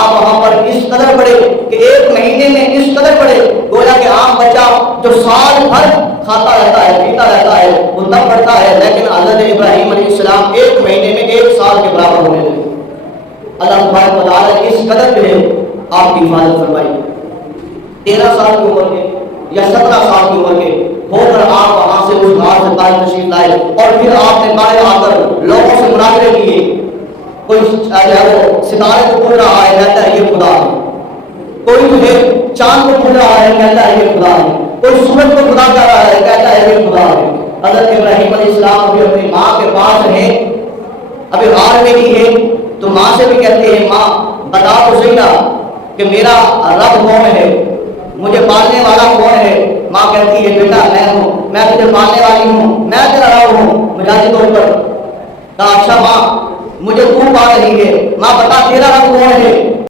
آپ وہاں پر اس قدر بڑے کہ ایک مہینے میں اس قدر بڑے، گویا کہ عام بچہ جو سال بھر کھاتا رہتا ہے پیتا رہتا ہے وہ تب بڑھتا ہے، لیکن حضرت ابراہیم علیہ السلام ایک مہینے میں ایک سال کے برابر ہونے لگے۔ اللہ تبارک و تعالیٰ نے اس قدر جو ہے آپ کی حفاظت فرمائی۔ 13 سال کی عمر کے یا 17 سال کی عمر کے ہو کر آپ وہاں سے اس غار سے باہر تشریف لائے، اور پھر آپ نے باہر آ کر لوگوں سے مناظرے کیے۔ کوئی وہ ستارے کو پڑھ رہا ہے کہتا ہے یہ خدا ہے، کوئی جو ہے چاند کو پڑھ رہا ہے کہتا ہے یہ خدا ہے، کوئی سورج کو خدا کہہ رہا ہے کہتا ہے یہ خدا ہے۔ حضرت ابراہیم علیہ السلام ابھی اپنی ماں کے پاس ہیں، ابھی غار میں ہی ہے، تو ماں سے بھی کہتے ہیں ماں بتا تو صحیح نا کہ میرا رب کون ہے، مجھے پالنے والا کون ہے؟ ماں کہتی ہے بیٹا میں ہوں، میں تجھے پالنے والی ہوں، میں تیرا رب ہوں مجازی طور پر۔ کہا اچھا ماں مجھے تو پال رہی ہے، ماں بتا تیرا رب کون ہے؟